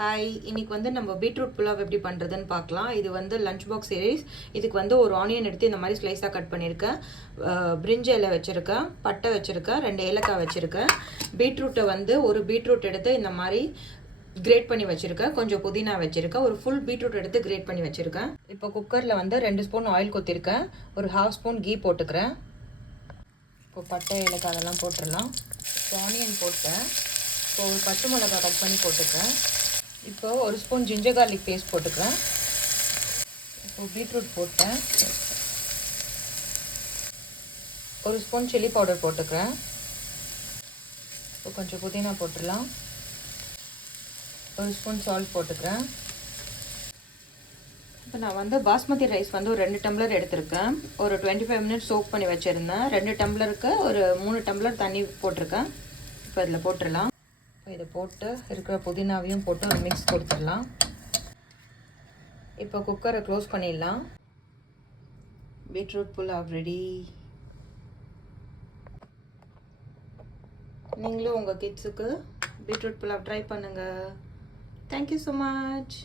Hi, இன்னைக்கு வந்து நம்ம பீட்ரூட் புலாவ் எப்படி பண்ணுறதுன்னு பார்க்கலாம். இது வந்து லஞ்ச் பாக்ஸ் சீரீஸ். இதுக்கு வந்து ஒரு ஆனியன் எடுத்து இந்த மாதிரி ஸ்லைஸாக கட் பண்ணியிருக்கேன். பிரிஞ்சி இலை வச்சுருக்கேன், பட்டை வச்சுருக்கேன், 2 ஏலக்காய் வச்சுருக்கேன். பீட்ரூட்டை வந்து ஒரு பீட்ரூட் எடுத்து இந்த மாதிரி கிரேட் பண்ணி வச்சுருக்கேன். கொஞ்சம் புதினா வச்சுருக்கேன். ஒரு ஃபுல் பீட்ரூட் எடுத்து கிரேட் பண்ணி வச்சுருக்கேன். இப்போ குக்கரில் வந்து 2 ஸ்பூன் ஆயில் கொத்திருக்கேன். ஒரு 1/2 ஸ்பூன் கீ போட்டுக்கிறேன். இப்போ பட்டை ஏலக்காய் அதெல்லாம் போட்டுடலாம். ஆனியன் போட்டேன். இப்போ ஒரு பச்சை மிளகாய் கட் பண்ணி போட்டுக்கிறேன். இப்போ ஒரு ஸ்பூன் ஜிஞ்சர் கார்லிக் பேஸ்ட் போட்டுக்கிறேன். இப்போ பீட்ரூட் போட்டேன். ஒரு ஸ்பூன் சில்லி பவுடர் போட்டுக்கிறேன். இப்போ கொஞ்சம் புதினா போட்டுடலாம். ஒரு ஸ்பூன் சால்ட் போட்டுக்கிறேன். இப்போ நான் வந்து பாஸ்மதி ரைஸ் வந்து ஒரு 2 டம்ளர் எடுத்திருக்கேன். ஒரு 25 மினிட்ஸ் சோக் பண்ணி வச்சுருந்தேன். 2 டம்ளருக்கு ஒரு 3 டம்ளர் தண்ணி போட்டிருக்கேன். இப்போ இதில் போட்டுடலாம். இதை போட்டு இருக்கிற புதினாவையும் போட்டு ஒரு மிக்ஸ் கொடுத்துடலாம். இப்போ குக்கரை க்ளோஸ் பண்ணிடலாம். Beetroot pulao ready. நீங்களும் உங்கள் கிட்ஸுக்கு பீட்ரூட் புலாவ் ட்ரை பண்ணுங்கள். Thank you so much.